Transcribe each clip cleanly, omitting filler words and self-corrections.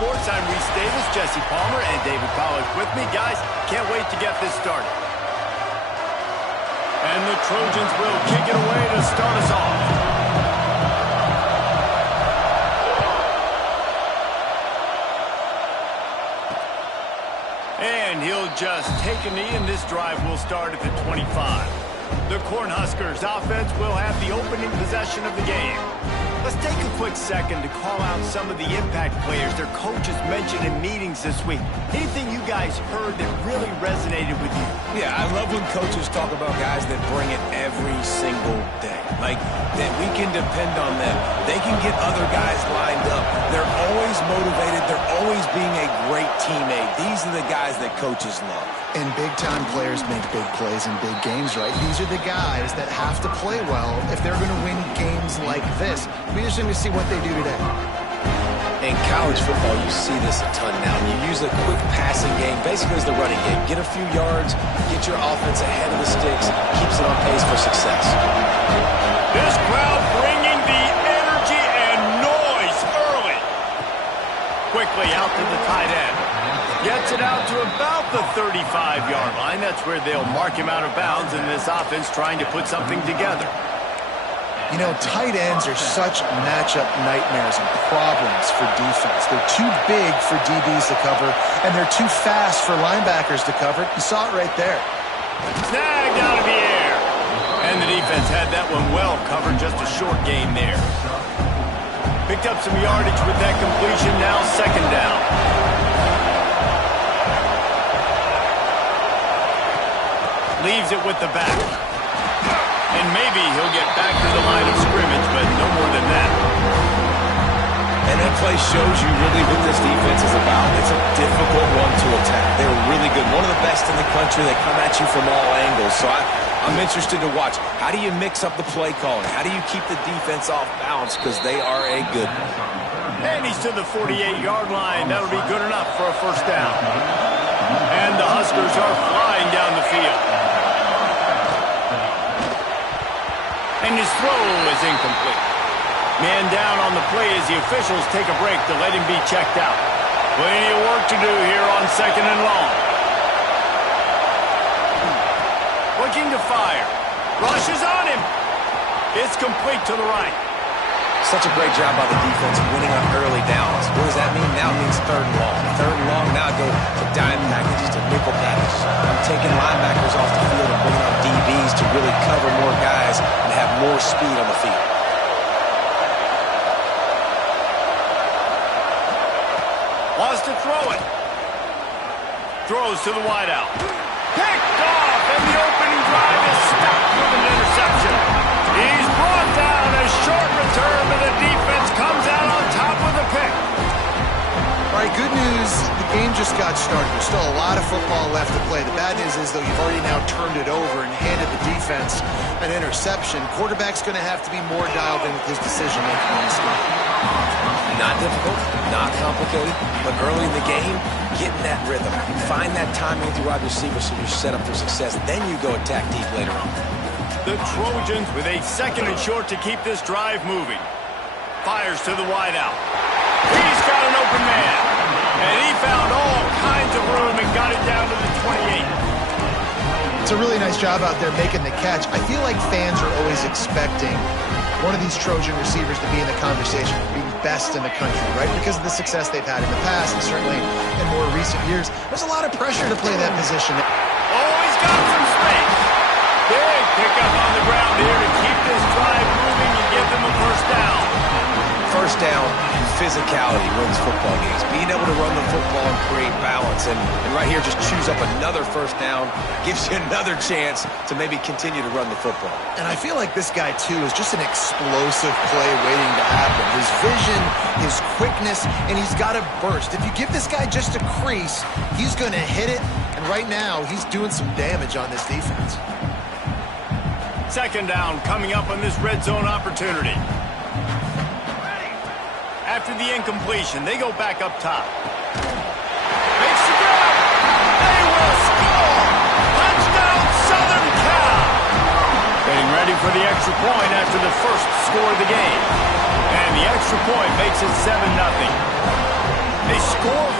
Sports. I'm Reese Davis, Jesse Palmer, and David Pollack with me. Guys, can't wait to get this started. And the Trojans will kick it away to start us off. And he'll just take a knee, and this drive will start at the 25. The Cornhuskers offense will have the opening possession of the game. Let's take a quick second to call out some of the impact players their coaches mentioned in meetings this week. Anything you guys heard that really resonated with you? Yeah, I love when coaches talk about guys that bring it every single day. Like, that we can depend on them. They can get other guys lined up. They're always motivated. They're always being a great teammate. These are the guys that coaches love. And big-time players make big plays in big games, right? These are the guys that have to play well if they're going to win games like this. It'll be interesting to see what they do today. In college football, you see this a ton now. And you use a quick passing game, basically as the running game. Get a few yards, get your offense ahead of the sticks, keeps it on pace for success. This crowd bringing the energy and noise early. Quickly out to the tight end. Gets it out to about the 35-yard line. That's where they'll mark him out of bounds in this offense trying to put something together. You know, tight ends are such matchup nightmares and problems for defense. They're too big for DBs to cover, and they're too fast for linebackers to cover. You saw it right there. Snagged out of the air. And the defense had that one well covered, just a short gain there. Picked up some yardage with that completion, now second down. Leaves it with the back. And maybe he'll get back to the line of scrimmage, but no more than that. And that play shows you really what this defense is about. It's a difficult one to attack. They're really good. One of the best in the country. They come at you from all angles. So I'm interested to watch. How do you mix up the play calling? How do you keep the defense off balance? Because they are a good one. And he's to the 48-yard line. That'll be good enough for a first down. And the Huskers are flying down the field. And his throw is incomplete. Man down on the play as the officials take a break to let him be checked out. Plenty of work to do here on second and long. Looking to fire. Rushes on him. It's complete to the right. Such a great job by the defense winning on early downs. What does that mean? Now it means third and long. Third and long, now go to dime packages, to nickel packages. I'm taking linebackers off the field and bringing on DBs to really cover more guys and have more speed on the field. Wants to throw it. Throws to the wideout. Picked off, and the opening drive is stopped with an interception. He's brought down, a short return, but the defense comes out on top with a pick. All right, good news. The game just got started. There's still a lot of football left to play. The bad news is, though, you've already now turned it over and handed the defense an interception. Quarterback's going to have to be more dialed in with his decision-making on this game. Not difficult, not complicated, but early in the game, getting that rhythm. Find that timing with your wide receiver so you're set up for success. Then you go attack deep later on. The Trojans with a second and short to keep this drive moving. Fires to the wideout. He's got an open man. And he found all kinds of room and got it down to the 28. It's a really nice job out there making the catch. I feel like fans are always expecting one of these Trojan receivers to be in the conversation for being best in the country, right? Because of the success they've had in the past and certainly in more recent years. There's a lot of pressure to play that position. Oh, he's got some space. Big pickup on the ground here to keep this drive moving and give them a first down. First down, physicality wins football games. Being able to run the football and create balance. And right here, just choose up another first down, gives you another chance to maybe continue to run the football. And I feel like this guy, too, is just an explosive play waiting to happen. His vision, his quickness, and he's got a burst. If you give this guy just a crease, he's going to hit it. And right now, he's doing some damage on this defense. Second down coming up on this red zone opportunity. After the incompletion, they go back up top. Makes the grab. They will score. Touchdown, Southern Cal. Getting ready for the extra point after the first score of the game. And the extra point makes it 7-0. They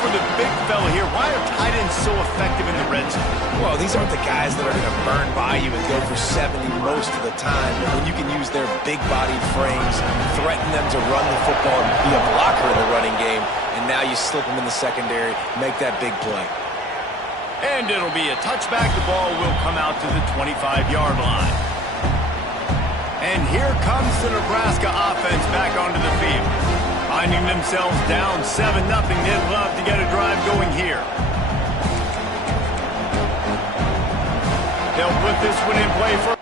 for the big fella here. Why are tight ends so effective in the red zone? Well, these aren't the guys that are going to burn by you and go for 70 most of the time. But when you can use their big-bodied frames, threaten them to run the football and be a blocker in the running game, and now you slip them in the secondary, make that big play. And it'll be a touchback. The ball will come out to the 25-yard line. And here comes the Nebraska offense back onto the field. Finding themselves down 7-0. They'd love to get a drive going here. They'll put this one in play for...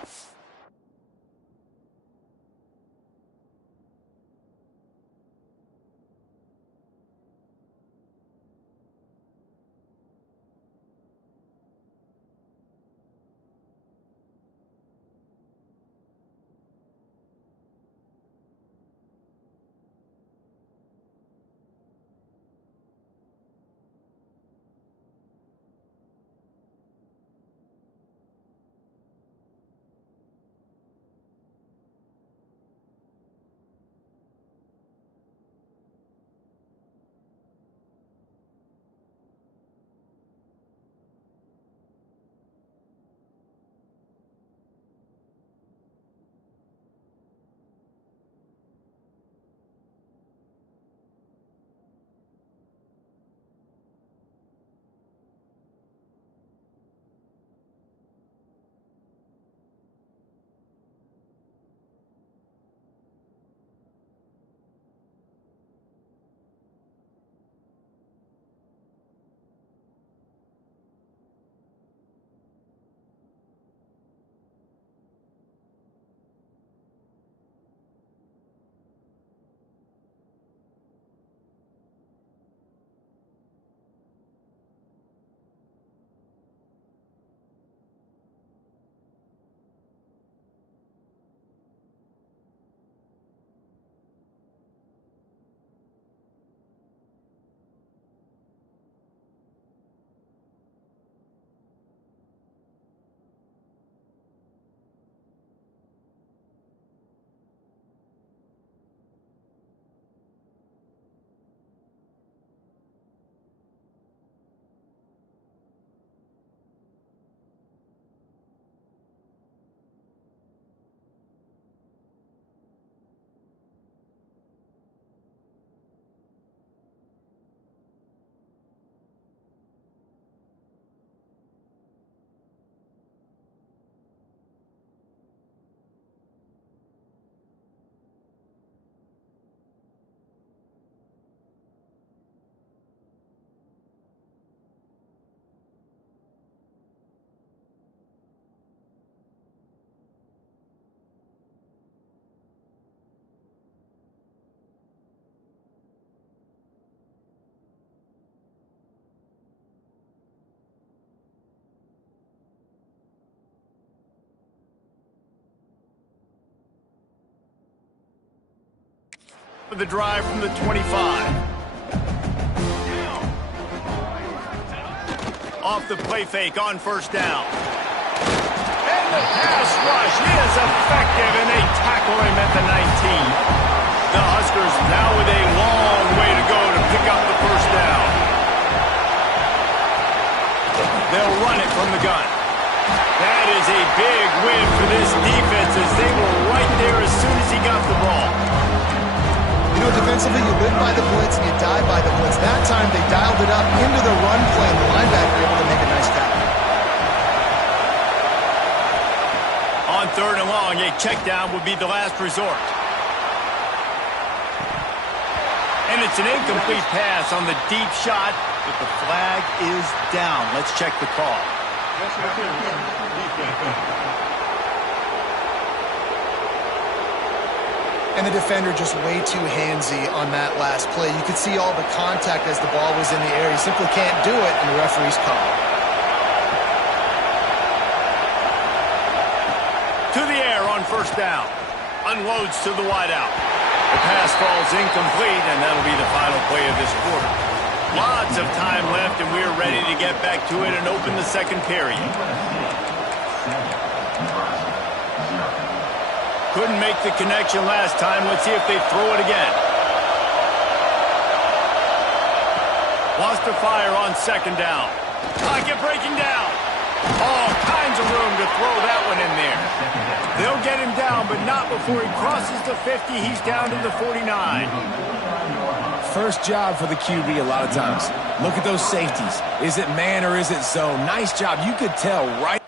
the drive from the 25. Off the play fake on first down. And the pass rush is effective, and they tackle him at the 19. The Huskers now with a long way to go to pick up the first down. They'll run it from the gun. That is a big win for this defense as they were right there as soon as he got the ball. You know, defensively, you live by the blitz and you die by the blitz. That time, they dialed it up into the run play, and the linebacker able to make a nice tackle. On third and long, a check down would be the last resort. And it's an incomplete pass on the deep shot, but the flag is down. Let's check the call. And the defender just way too handsy on that last play. You could see all the contact as the ball was in the air. He simply can't do it, and the referee's call. To the air on first down. Unloads to the wideout. The pass falls incomplete, and that'll be the final play of this quarter. Lots of time left, and we're ready to get back to it and open the second period. Couldn't make the connection last time. Let's see if they throw it again. Lost to fire on second down. Pocket breaking down. All kinds of room to throw that one in there. They'll get him down, but not before he crosses the 50. He's down to the 49. First job for the QB a lot of times. Look at those safeties. Is it man or is it zone? Nice job. You could tell right.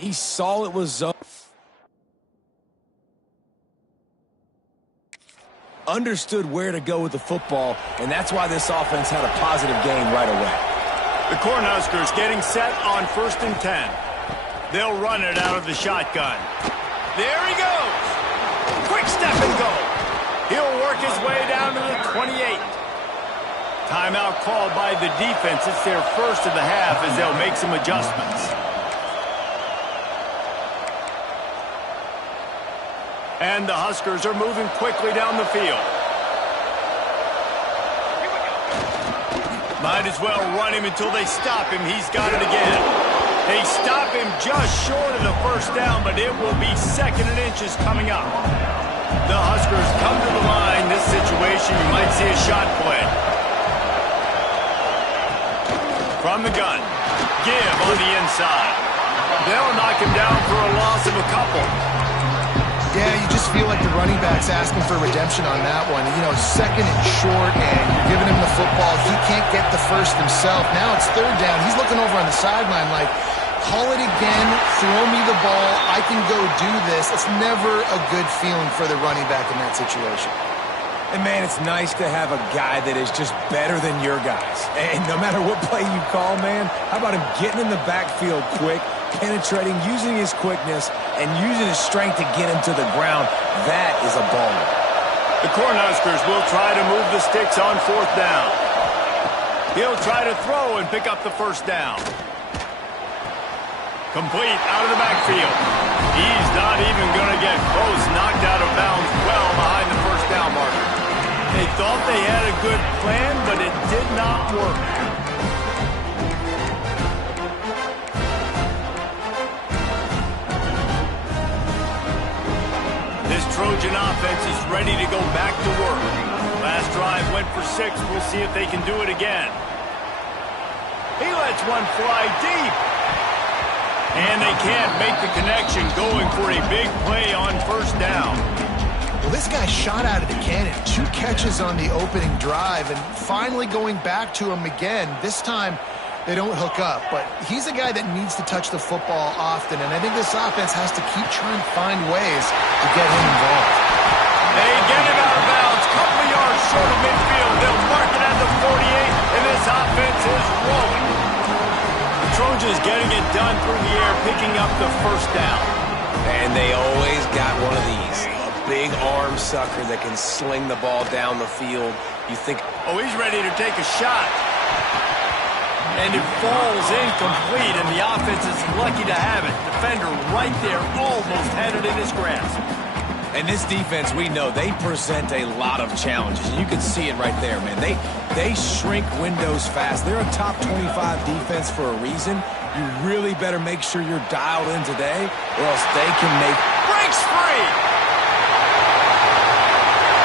He saw it was zone. Understood where to go with the football, and that's why this offense had a positive game right away. The Cornhuskers getting set on 1st and 10. They'll run it out of the shotgun. There he goes. Quick step and go. He'll work his way down to the 28. Timeout called by the defense. It's their first of the half as they'll make some adjustments. And the Huskers are moving quickly down the field. Might as well run him until they stop him. He's got it again. They stop him just short of the first down, but it will be 2nd and inches coming up. The Huskers come to the line. This situation, you might see a shot play. From the gun. Give on the inside. They'll knock him down for a loss of a couple. Yeah, you just feel like the running back's asking for redemption on that one. You know, 2nd and short, and you're giving him the football. He can't get the first himself. Now it's 3rd down. He's looking over on the sideline like, call it again, throw me the ball, I can go do this. It's never a good feeling for the running back in that situation. And, man, it's nice to have a guy that is just better than your guys. And no matter what play you call, man, how about him getting in the backfield quick, penetrating, using his quickness, and using his strength to get him to the ground? That is a baller. The Cornhuskers will try to move the sticks on 4th down. He'll try to throw and pick up the first down. Complete out of the backfield. He's not even going to get close. Knocked out of bounds well behind the first down marker. They thought they had a good plan, but it did not work. This Trojan offense is ready to go back to work. Last drive went for 6. We'll see if they can do it again. He lets one fly deep. And they can't make the connection, going for a big play on 1st down. Well, this guy shot out of the cannon. 2 catches on the opening drive, and finally going back to him again. This time, they don't hook up, but he's a guy that needs to touch the football often, and I think this offense has to keep trying to find ways to get him involved. They get him out of bounds, couple of yards short of midfield. They'll mark it at the 48, and this offense is rolling. The Trojans getting it done through the air, picking up the first down. And they always got one of these. A big arm sucker that can sling the ball down the field. You think, oh, he's ready to take a shot. And it falls incomplete, and the offense is lucky to have it. Defender right there, almost had it in his grasp. And this defense, we know, they present a lot of challenges. And you can see it right there, man. They shrink windows fast. They're a top 25 defense for a reason. You really better make sure you're dialed in today, or else they can make... Breaks free!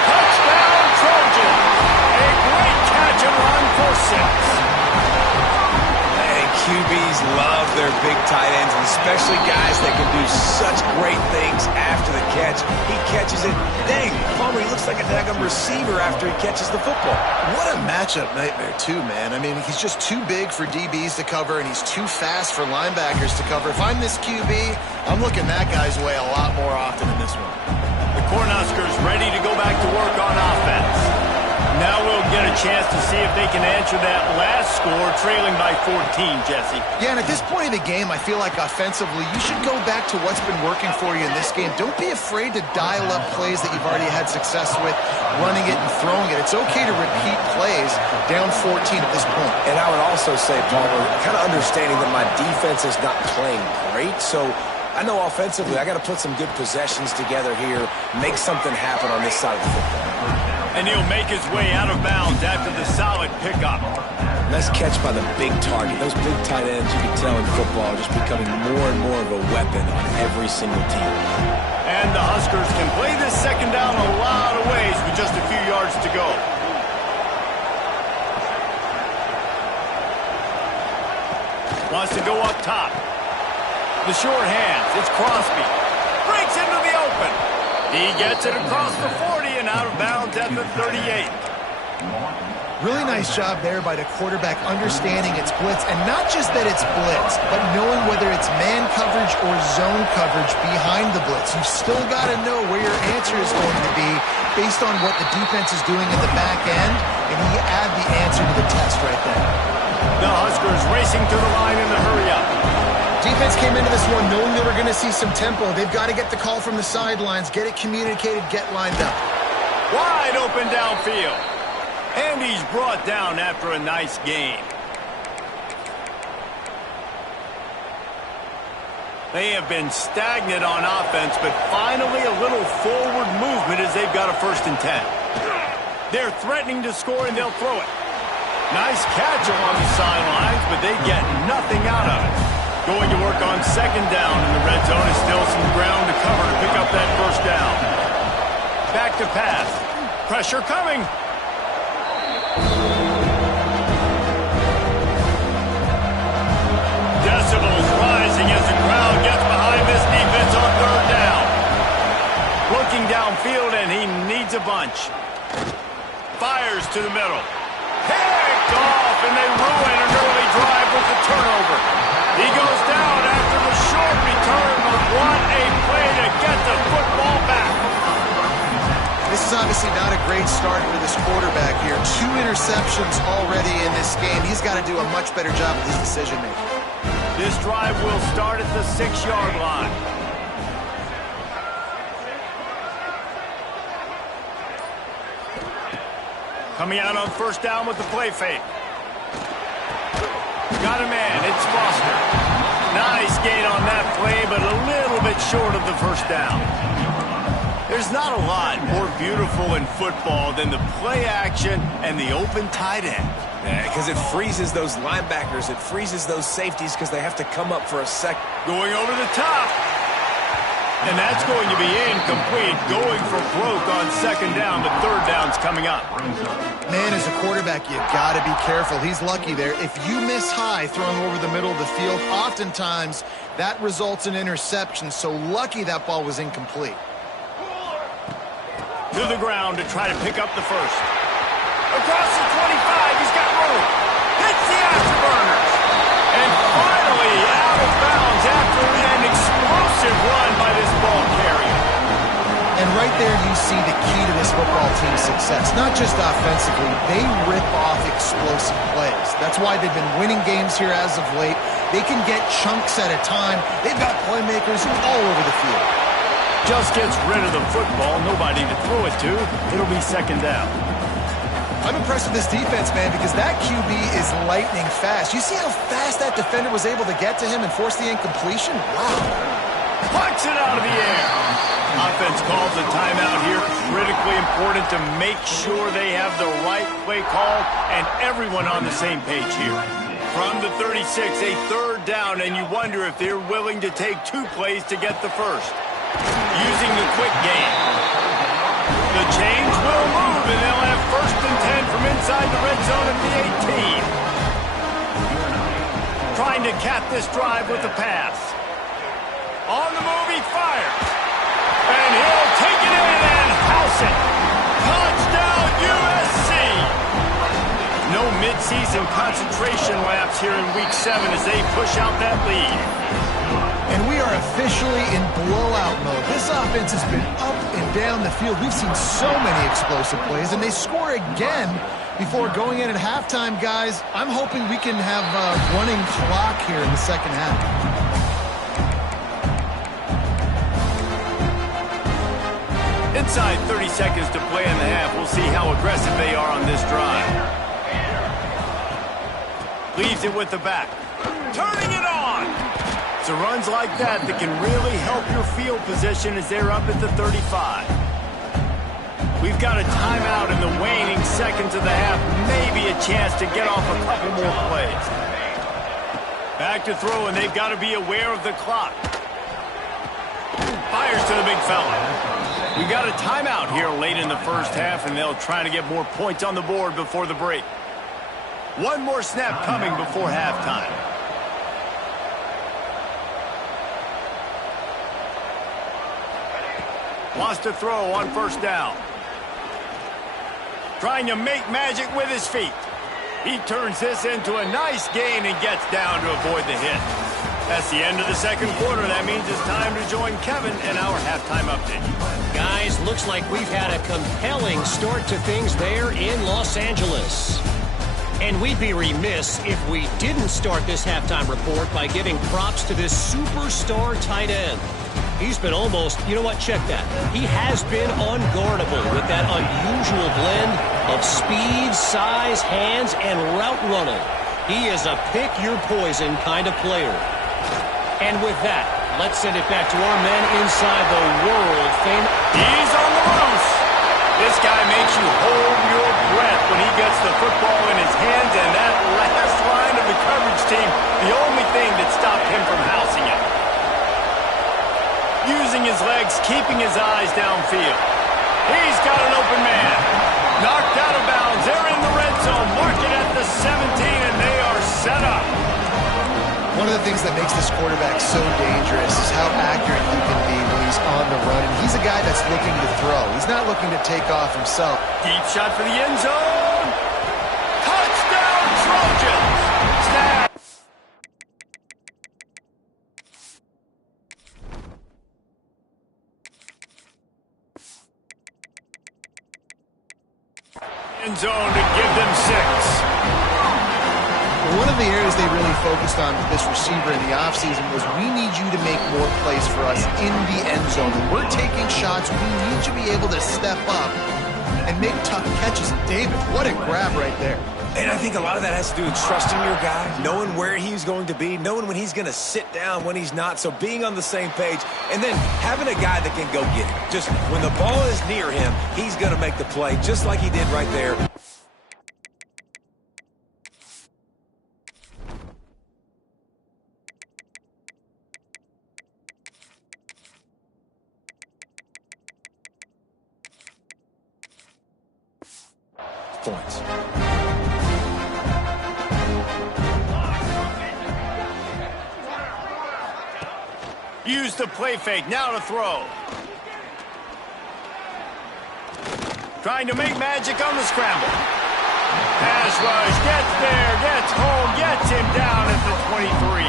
Touchdown, Trojan! A great catch and run for 6. QBs love their big tight ends, and especially guys that can do such great things after the catch. He catches it. Dang, Palmer, he looks like a daggum receiver after he catches the football. What a matchup nightmare, too, man. I mean, he's just too big for DBs to cover, and he's too fast for linebackers to cover. If I'm this QB, I'm looking that guy's way a lot more often than this one. The Cornhuskers ready to go back to work on offense. Now we'll get a chance to see if they can answer that last score, trailing by 14, Jesse. Yeah, and at this point of the game, I feel like offensively, you should go back to what's been working for you in this game. Don't be afraid to dial up plays that you've already had success with, running it and throwing it. It's okay to repeat plays down 14 at this point. And I would also say, Palmer, kind of understanding that my defense is not playing great, so I know offensively I got to put some good possessions together here, make something happen on this side of the football. And he'll make his way out of bounds after the solid pickup. Nice catch by the big target. Those big tight ends, you can tell in football, are just becoming more and more of a weapon on every single team. And the Huskers can play this second down a lot of ways with just a few yards to go. Wants to go up top. The short hands. It's Crosby. Breaks into the open. He gets it across the 40 and out of bounds at the 38. Really nice job there by the quarterback understanding it's blitz, and not just that it's blitz, but knowing whether it's man coverage or zone coverage behind the blitz. You've still got to know where your answer is going to be based on what the defense is doing in the back end, and you add the answer to the test right there. The Huskers racing to the line in the hurry-up. Defense came into this one knowing they were going to see some tempo. They've got to get the call from the sidelines, get it communicated, get lined up. Wide open downfield. And he's brought down after a nice gain. They have been stagnant on offense, but finally a little forward movement as they've got a 1st and 10. They're threatening to score, and they'll throw it. Nice catch along the sidelines, but they get nothing out of it. Going to work on 2nd down in the red zone is still some ground to cover to pick up that 1st down. Back to pass. Pressure coming. Decibels rising as the crowd gets behind this defense on 3rd down. Looking downfield, and he needs a bunch. Fires to the middle. Picked off, and they ruin an early drive with the turnover. He goes down after the short return, but what a play to get the football back. This is obviously not a great start for this quarterback here. 2 interceptions already in this game. He's got to do a much better job with his decision-making. This drive will start at the 6-yard line. Coming out on 1st down with the play fake. Got a man, it's Foster. Nice gain on that play, but a little bit short of the 1st down. There's not a lot more beautiful in football than the play action and the open tight end. Because it freezes those linebackers. It freezes those safeties because they have to come up for a second. Going over the top. And that's going to be incomplete. Going for broke on 2nd down, but 3rd down's coming up. Man, as a quarterback, you got to be careful. He's lucky there. If you miss high throwing over the middle of the field, oftentimes that results in interception. So lucky that ball was incomplete. To the ground to try to pick up the 1st. Across the 25, he's got room. Hits the afterburners. And finally out of bounds after an explosive run by this ball carrier. And right there you see the key to this football team's success. Not just offensively, they rip off explosive plays. That's why they've been winning games here as of late. They can get chunks at a time. They've got playmakers all over the field. Just gets rid of the football, nobody to throw it to. It'll be 2nd down. I'm impressed with this defense, man, because that QB is lightning fast. You see how fast that defender was able to get to him and force the incompletion? Wow. Plucks it out of the air. Offense calls a timeout here. Critically important to make sure they have the right play call and everyone on the same page here. From the 36, a 3rd down, and you wonder if they're willing to take 2 plays to get the 1st. Using the quick game. The change will move, and they'll have 1st and 10 from inside the red zone at the 18. Trying to cap this drive with a pass. On the move, he fires. And he'll take it in and house it. Touchdown, USC. No midseason concentration laps here in Week 7 as they push out that lead. And we are officially in blowout mode. This offense has been up and down the field. We've seen so many explosive plays, and they score again before going in at halftime, guys. I'm hoping we can have a running clock here in the 2nd half. Inside 30 seconds to play in the half. We'll see how aggressive they are on this drive. Leaves it with the back. Turning it on. It's runs like that can really help your field position as they're up at the 35. We've got a timeout in the waning seconds of the half. Maybe a chance to get off a couple more plays. Back to throw, and they've got to be aware of the clock. Fires to the big fella. We've got a timeout here late in the 1st half, and they'll try to get more points on the board before the break. One more snap coming before halftime. Wants to throw on 1st down. trying to make magic with his feet. He turns this into a nice gain and gets down to avoid the hit. That's the end of the second quarter. That means it's time to join Kevin in our halftime update. Guys, looks like we've had a compelling start to things there in Los Angeles. And we'd be remiss if we didn't start this halftime report by giving props to this superstar tight end. He's been almost, you know what, check that. He has been unguardable with that unusual blend of speed, size, hands, and route running. He is a pick-your-poison kind of player. And with that, let's send it back to our men inside the world-famous. He's on the loose. This guy makes you hold your breath when he gets the football in his hands, and that last line of the coverage team, the only thing that stopped him from housing him. Using his legs, keeping his eyes downfield. He's got an open man. Knocked out of bounds. They're in the red zone. Mark it at the 17, and they are set up. One of the things that makes this quarterback so dangerous is how accurate he can be when he's on the run. And he's a guy that's looking to throw. He's not looking to take off himself. Deep shot for the end zone. Touchdown, Trojans. Snap. End zone to give them 6. One of the areas they really focused on with this receiver in the offseason was we need you to make more plays for us in the end zone. When we're taking shots, we need you to be able to step up and make tough catches. And David, what a grab right there. And I think a lot of that has to do with trusting your guy, knowing where he's going to be, knowing when he's going to sit down, when he's not, so being on the same page, and then having a guy that can go get it. Just when the ball is near him, he's going to make the play, just like he did right there. Points. Use the play fake, now to throw. Trying to make magic on the scramble. Pass rush, gets there, gets home, gets him down at the 23.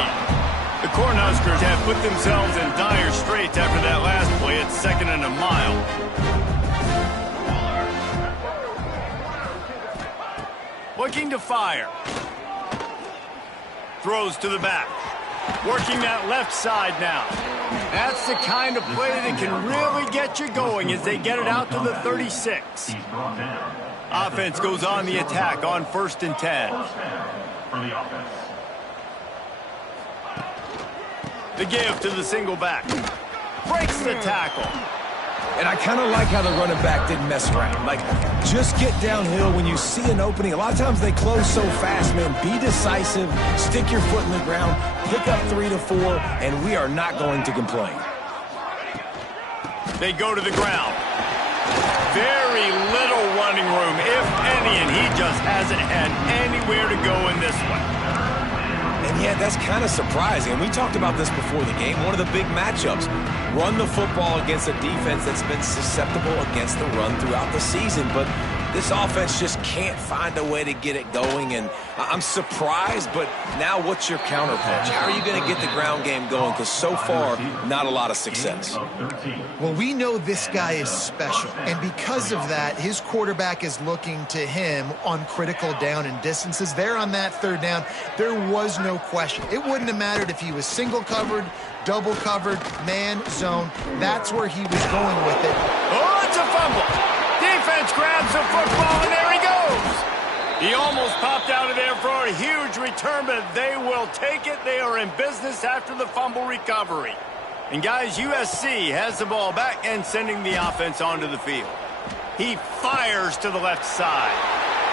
The Cornhuskers have put themselves in dire straits after that last play at 2nd and a mile. Looking to fire. Throws to the back. Working that left side now. That's the kind of play that can really get you going as they get it out to the 36. Offense goes on the attack on 1st and 10. The give to the single back. Breaks the tackle. And I kind of like how the running back didn't mess around. Like, just get downhill when you see an opening. A lot of times they close so fast, man. Be decisive, stick your foot in the ground, pick up 3 to 4, and we are not going to complain. They go to the ground. Very little running room, if any, and he just hasn't had anywhere to go in this one. And yeah, that's kind of surprising. And we talked about this before the game. One of the big matchups. Run the football against a defense that's been susceptible against the run throughout the season. But this offense just can't find a way to get it going. And I'm surprised, but now what's your counter punch? How are you going to get the ground game going? Because so far, not a lot of success. Well, we know this guy is special. And because of that, his quarterback is looking to him on critical down and distances. There on that 3rd down, there was no question. It wouldn't have mattered if he was single covered, double covered, man, zone. That's where he was going with it. Oh, it's a fumble. Defense grabs the football, and there he goes. He almost popped out of there for a huge return, but they will take it. They are in business after the fumble recovery. And, guys, USC has the ball back and sending the offense onto the field. He fires to the left side.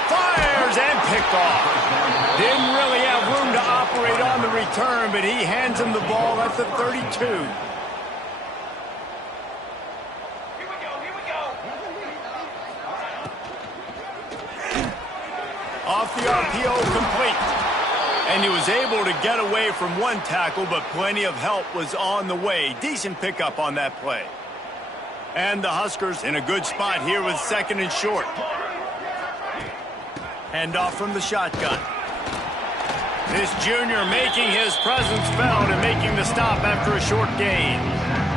Fires and picked off. Didn't really have room to operate on the return, but he hands him the ball at the 32. Off the RPO, complete. And he was able to get away from one tackle, but plenty of help was on the way. Decent pickup on that play. And the Huskers in a good spot here with 2nd and short. Hand off from the shotgun. This junior making his presence felt and making the stop after a short gain.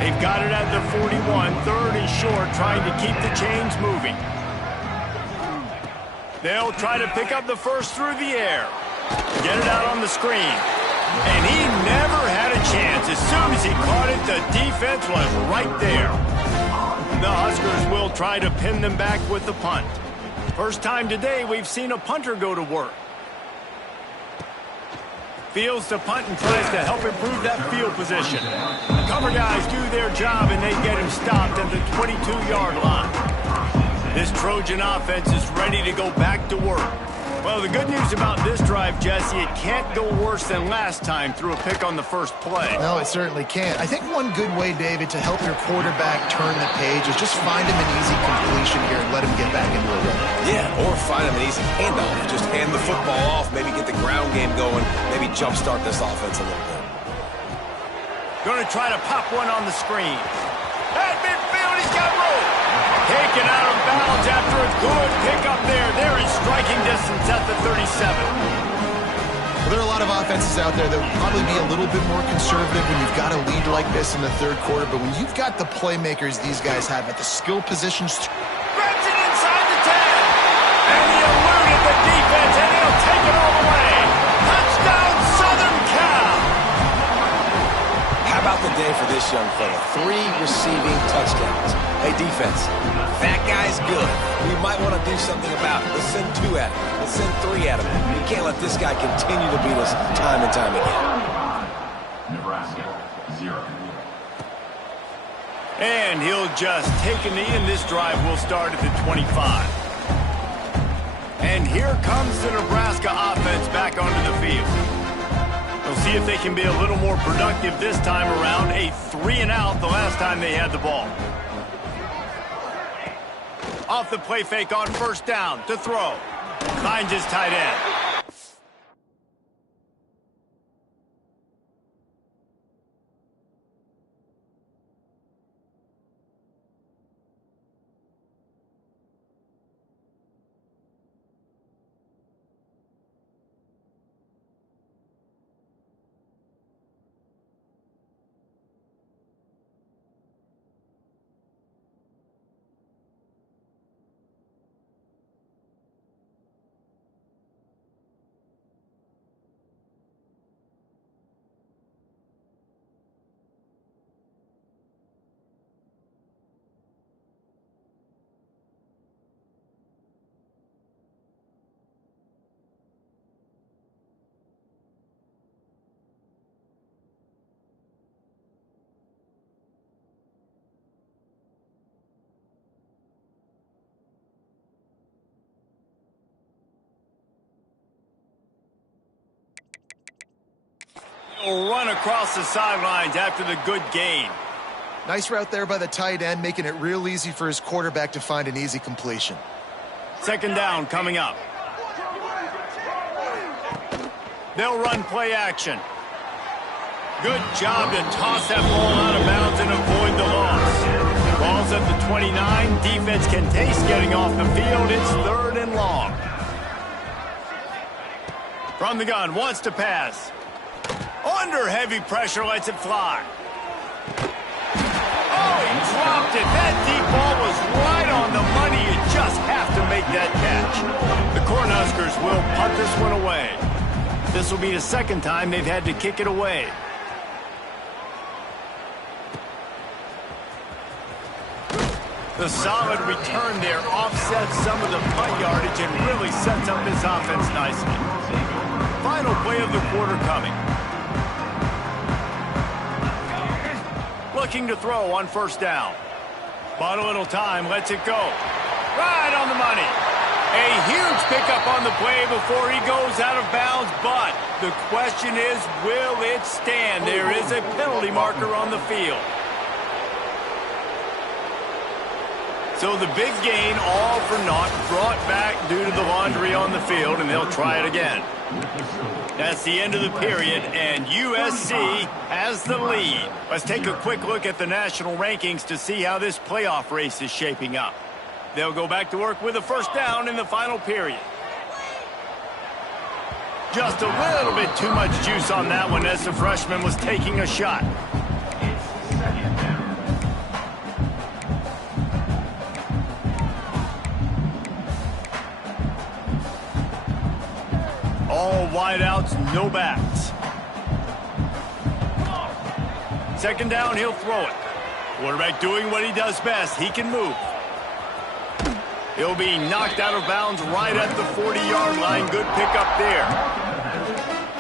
They've got it at the 41, third and short, trying to keep the chains moving. They'll try to pick up the first through the air. Get it out on the screen. And he never had a chance. As soon as he caught it, the defense was right there. The Huskers will try to pin them back with the punt. First time today we've seen a punter go to work. Fields to punt and tries to help improve that field position. Cover guys do their job and they get him stopped at the 22-yard line. This Trojan offense is ready to go back to work. Well, the good news about this drive, Jesse, it can't go worse than last time through a pick on the first play. No, it certainly can't. I think one good way, David, to help your quarterback turn the page is just find him an easy completion here and let him get back into a rhythm. Yeah, or find him an easy handoff. Just hand the football off, maybe get the ground game going, maybe jumpstart this offense a little bit. Going to try to pop one on the screen. At midfield, he's got room. Taken out of bounds after a good pickup there. They're in striking distance at the 37. Well, there are a lot of offenses out there that will probably be a little bit more conservative when you've got a lead like this in the third quarter. But when you've got the playmakers these guys have at the skill positions. Grabs it inside the 10. And he eluded the defense, and he'll take it all the way. Touchdown, Southern Cal. How about the day for this young fella? 3 receiving touchdowns. Hey, defense, that guy's good. We might want to do something about it. Let's send 2 at him. Let's send 3 at him. We can't let this guy continue to beat us time and time again. Nebraska, 0. And he'll just take a knee, and this drive will start at the 25. And here comes the Nebraska offense back onto the field. We'll see if they can be a little more productive this time around. A 3-and-out the last time they had the ball. Off the play fake on first down to throw. Finds his tight end. Will run across the sidelines after the good gain. Nice route there by the tight end, making it real easy for his quarterback to find an easy completion. Second down coming up. They'll run play action. Good job to toss that ball out of bounds and avoid the loss. Ball's at the 29. Defense can taste getting off the field. It's 3rd and long. From the gun, wants to pass. Under heavy pressure, lets it fly. Oh, he dropped it. That deep ball was right on the money. You just have to make that catch. The Cornhuskers will punt this one away. This will be the second time they've had to kick it away. The solid return there offsets some of the punt yardage and really sets up this offense nicely. Final play of the quarter coming. Looking to throw on first down. Bought a little time, lets it go. Right on the money. A huge pickup on the play before he goes out of bounds, but the question is, will it stand? There is a penalty marker on the field. So the big gain, all for naught, brought back due to the laundry on the field, and they'll try it again. That's the end of the period, and USC has the lead. Let's take a quick look at the national rankings to see how this playoff race is shaping up. They'll go back to work with a first down in the final period. Just a little bit too much juice on that one as the freshman was taking a shot. All wideouts, no backs. Second down, he'll throw it. Quarterback doing what he does best. He can move. He'll be knocked out of bounds right at the 40-yard line. Good pickup there.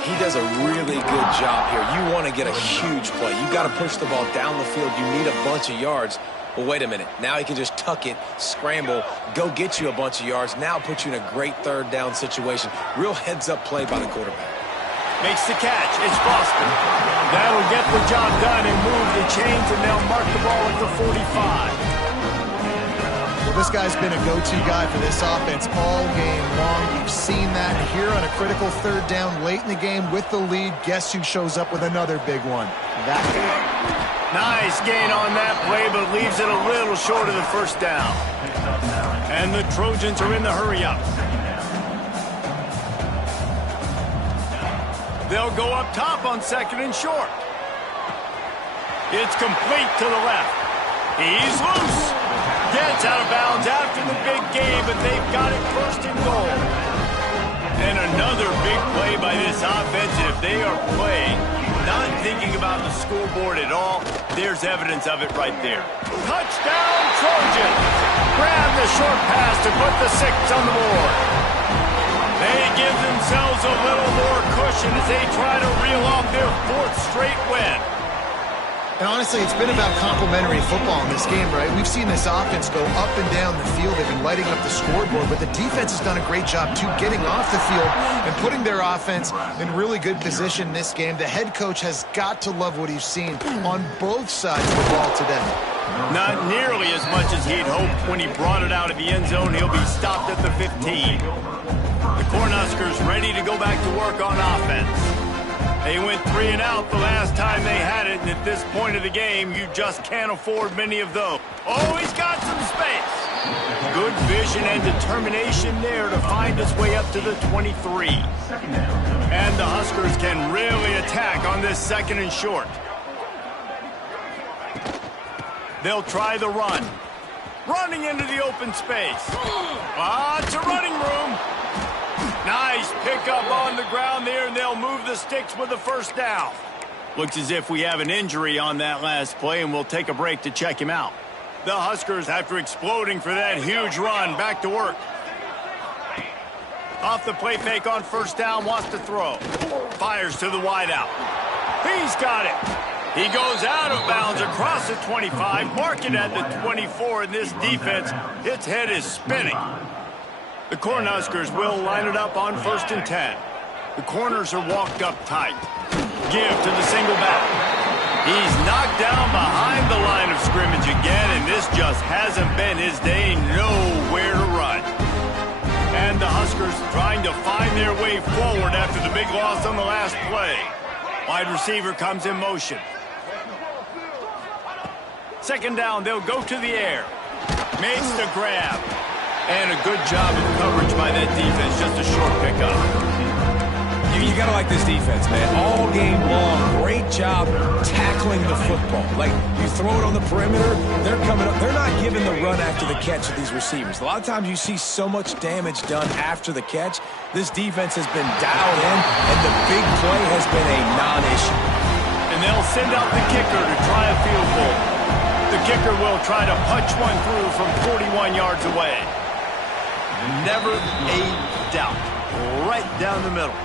He does a really good job here. You want to get a huge play. You got to push the ball down the field. You need a bunch of yards. Well, wait a minute. Now he can just tuck it, scramble, go get you a bunch of yards. Now put you in a great third down situation. Real heads-up play by the quarterback. Makes the catch. It's Foster. That'll get the job done and move the chains, and they'll mark the ball at the 45. Well, this guy's been a go-to guy for this offense all game long. We've seen that here on a critical third down late in the game with the lead. Guess who shows up with another big one? That guy. Nice gain on that play, but leaves it a little short of the first down. And the Trojans are in the hurry-up. They'll go up top on second and short. It's complete to the left. He's loose. Gets out of bounds after the big game, but they've got it first and goal. And another big play by this offense, and if they are playing, not thinking about the scoreboard at all, there's evidence of it right there. Touchdown, Trojans! Grab the short pass to put the 6 on the board. They give themselves a little more cushion as they try to reel off their 4th straight win. And honestly, it's been about complementary football in this game, right? We've seen this offense go up and down the field. They've been lighting up the scoreboard, but the defense has done a great job, too, getting off the field and putting their offense in really good position in this game. The head coach has got to love what he's seen on both sides of the ball today. Not nearly as much as he'd hoped when he brought it out of the end zone. He'll be stopped at the 15. The Cornhuskers ready to go back to work on offense. They went 3 and out the last time they had it, and at this point of the game, you just can't afford many of those. Oh, he's got some space. Good vision and determination there to find his way up to the 23. And the Huskers can really attack on this second and short. They'll try the run. Running into the open space. Lots of running room. Nice pickup on the ground there, and they'll move the sticks with the first down. Looks as if we have an injury on that last play, and we'll take a break to check him out. The Huskers, after exploding for that huge run, back to work. Off the play fake on first down, wants to throw. Fires to the wideout. He's got it. He goes out of bounds across the 25, mark it at the 24, and this defense, its head is spinning. The Cornhuskers will line it up on 1st and 10. The corners are walked up tight. Give to the single back. He's knocked down behind the line of scrimmage again, and this just hasn't been his day. Nowhere to run. And the Huskers trying to find their way forward after the big loss on the last play. Wide receiver comes in motion. Second down, they'll go to the air. Makes the grab. And a good job of coverage by that defense. Just a short pickup. You got to like this defense, man. All game long, great job tackling the football. Like, you throw it on the perimeter, they're coming up. They're not giving the run after the catch of these receivers. A lot of times you see so much damage done after the catch. This defense has been dialed in, and the big play has been a non-issue. And they'll send out the kicker to try a field goal. The kicker will try to punch one through from 41 yards away. Never a doubt. Right down the middle.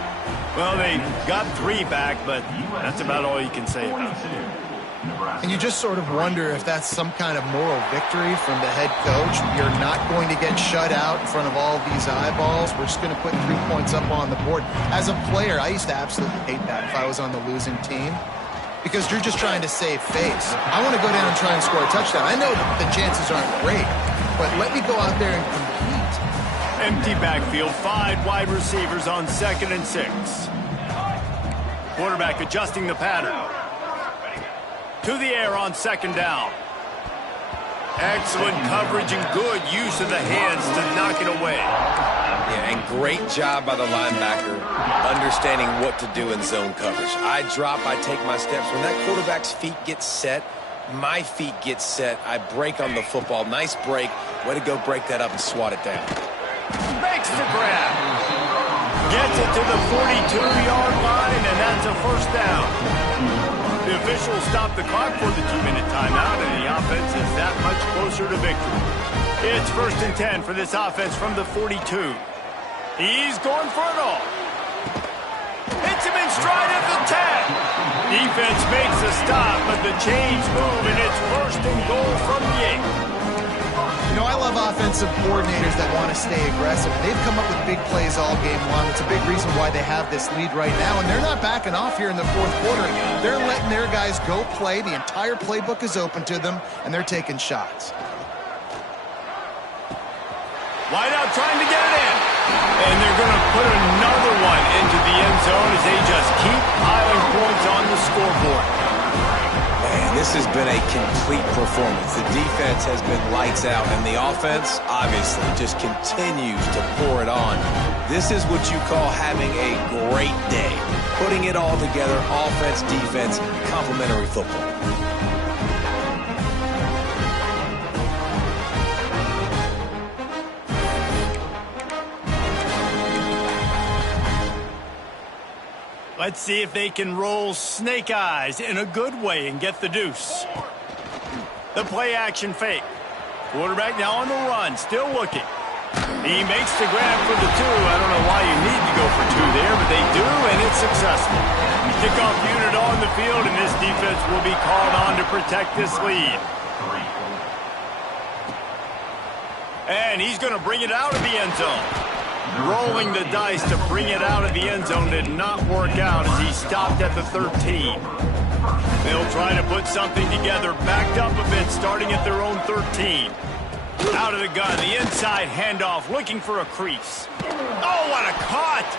Well, they got 3 back, but that's about all you can say about it. And you just sort of wonder if that's some kind of moral victory from the head coach. You're not going to get shut out in front of all these eyeballs. We're just going to put 3 points up on the board. As a player, I used to absolutely hate that if I was on the losing team, because you're just trying to save face. I want to go down and try and score a touchdown. I know that the chances aren't great, but let me go out there and compete. Empty backfield, 5 wide receivers on 2nd and 6. Quarterback adjusting the pattern. To the air on 2nd down. Excellent coverage and good use of the hands to knock it away. Yeah, and great job by the linebacker understanding what to do in zone coverage. I drop, I take my steps. When that quarterback's feet get set, my feet get set, I break on the football. Nice break. Way to go break that up and swat it down. Makes the grab. Gets it to the 42-yard line, and that's a first down. The officials stop the clock for the 2-minute timeout, and the offense is that much closer to victory. It's 1st and 10 for this offense from the 42. He's going for it all. Hits him in stride at the 10. Defense makes a stop, but the chains move, and it's 1st and goal from the 8. You know, I love offensive coordinators that want to stay aggressive. They've come up with big plays all game long. It's a big reason why they have this lead right now, and they're not backing off here in the 4th quarter. They're letting their guys go play. The entire playbook is open to them, and they're taking shots. Wide out trying to get it in. And they're going to put another one into the end zone as they just keep piling points on the scoreboard. Man, this has been a complete performance. The defense has been lights out, and the offense, obviously, just continues to pour it on. This is what you call having a great day. Putting it all together, offense, defense, complementary football. Let's see if they can roll snake eyes in a good way and get the deuce. The play action fake. Quarterback now on the run, still looking. He makes the grab for the 2. I don't know why you need to go for 2 there, but they do, and it's successful. Kickoff unit on the field, and this defense will be called on to protect this lead. And he's going to bring it out of the end zone. Rolling the dice to bring it out of the end zone did not work out as he stopped at the 13. They'll try to put something together, backed up a bit, starting at their own 13. Out of the gun, the inside handoff, looking for a crease. Oh, what a cut!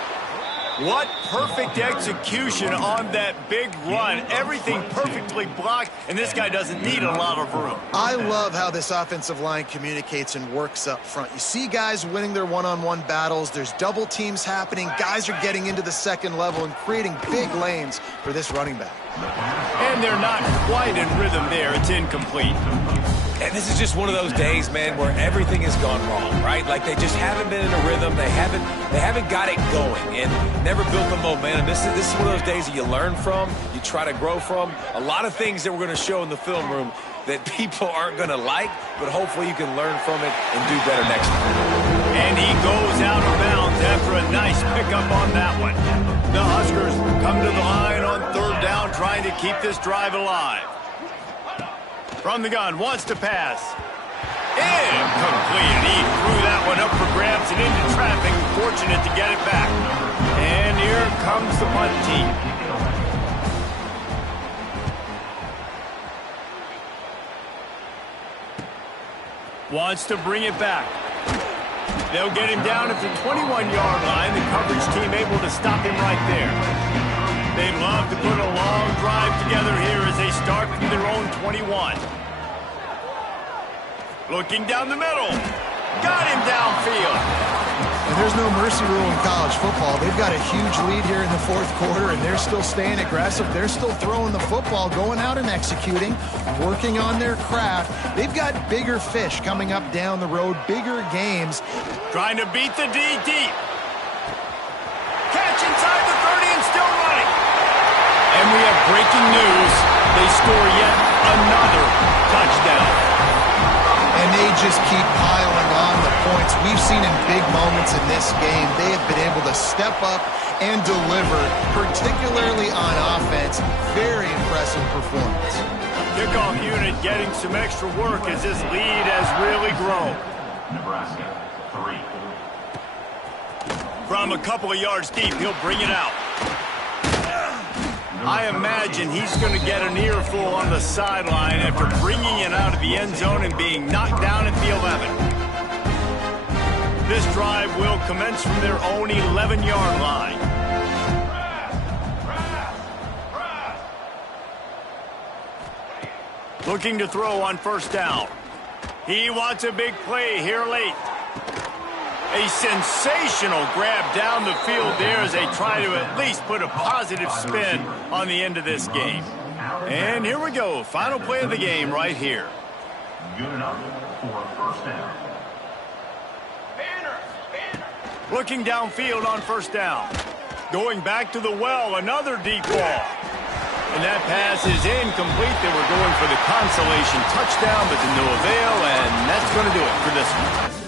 What perfect execution on that big run. Everything perfectly blocked, and this guy doesn't need a lot of room. I love how this offensive line communicates and works up front. You see guys winning their one-on-one battles. There's double teams happening. Guys are getting into the second level and creating big lanes for this running back. And they're not quite in rhythm there. It's incomplete. And this is just one of those days, man, where everything has gone wrong, right? Like they just haven't been in a rhythm. They haven't got it going and never built the momentum. This is one of those days that you learn from, you try to grow from. A lot of things that we're going to show in the film room that people aren't going to like, but hopefully you can learn from it and do better next time. And he goes out of bounds after a nice pickup on that one. The Huskers come to the line on 3rd down, trying to keep this drive alive. From the gun, wants to pass. Incomplete. He threw that one up for grabs and into traffic. Fortunate to get it back. And here comes the punt team. Wants to bring it back. They'll get him down at the 21-yard line. The coverage team able to stop him right there. They'd love to put a long drive together here as they start from their own 21. Looking down the middle. Got him downfield. And there's no mercy rule in college football. They've got a huge lead here in the 4th quarter, and they're still staying aggressive. They're still throwing the football, going out and executing, working on their craft. They've got bigger fish coming up down the road, bigger games. Trying to beat the D deep. Catch inside the 30 and still running. And we have breaking news. They score yet another touchdown. And they just keep piling on the points. We've seen in big moments in this game, they have been able to step up and deliver, particularly on offense. Very impressive performance. Kickoff unit getting some extra work as this lead has really grown. Nebraska, 3. From a couple of yards deep, he'll bring it out. I imagine he's going to get an earful on the sideline after bringing it out of the end zone and being knocked down at the 11. This drive will commence from their own 11-yard line. Looking to throw on 1st down. He wants a big play here late. A sensational grab down the field there as they try to at least put a positive spin on the end of this game. And here we go. Final play of the game right here. Good enough for a first down. Looking downfield on first down. Going back to the well, another deep ball. And that pass is incomplete. They were going for the consolation touchdown, but to no avail, and that's going to do it for this one.